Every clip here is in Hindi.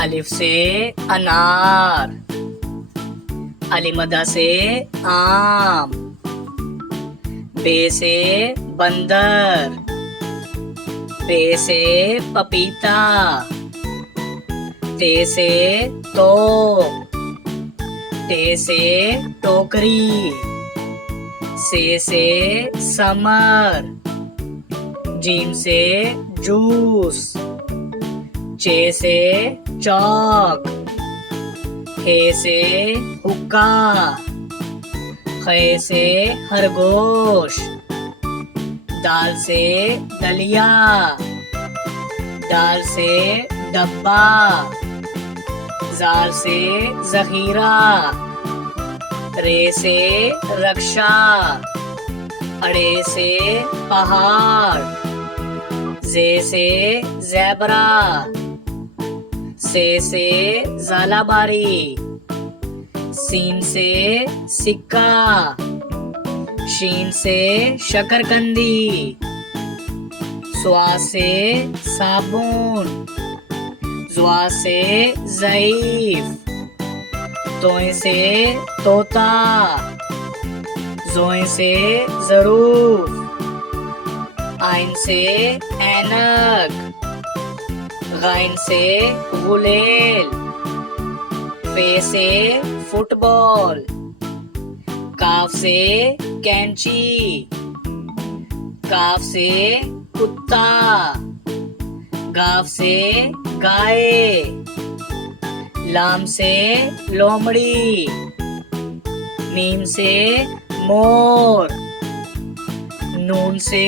अलिफ से अनार, अलिमदा से आम, बे से बंदर, पे से पपीता, ते से तोप, टे से टोकरी, से समर, जीम से जूस, चे से चौक, हे से हुक्का, खे से खरगोश, दाल से दलिया, दाल से डब्बा, जाल से जखीरा, रे से रक्षा, अड़े से पहाड़, जे से ज़ेबरा, से ज़ालाबारी, सीन से सिक्का, शीन से शकरकंदी, स्वा से साबुन, ज़्वा से ज़ईफ, तोय से तोता, ज़ोय से ज़रूफ, आइन से ऐनक, गाइन से गुलेल, फे से फुटबॉल, काफ से कैंची, काफ से कुत्ता, गाफ से गाय, लाम से लोमड़ी, मीम से मोर, नून से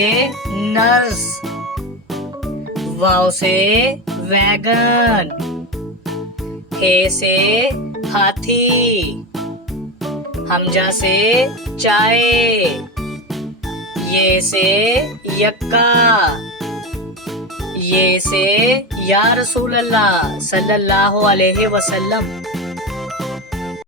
नर्स, वाव से वैगन, हे से हाथी, हमजा से चाय, ये से यक्का, ये से या रसूल अल्लाह सल्लल्लाहु अलैहि वसल्लम।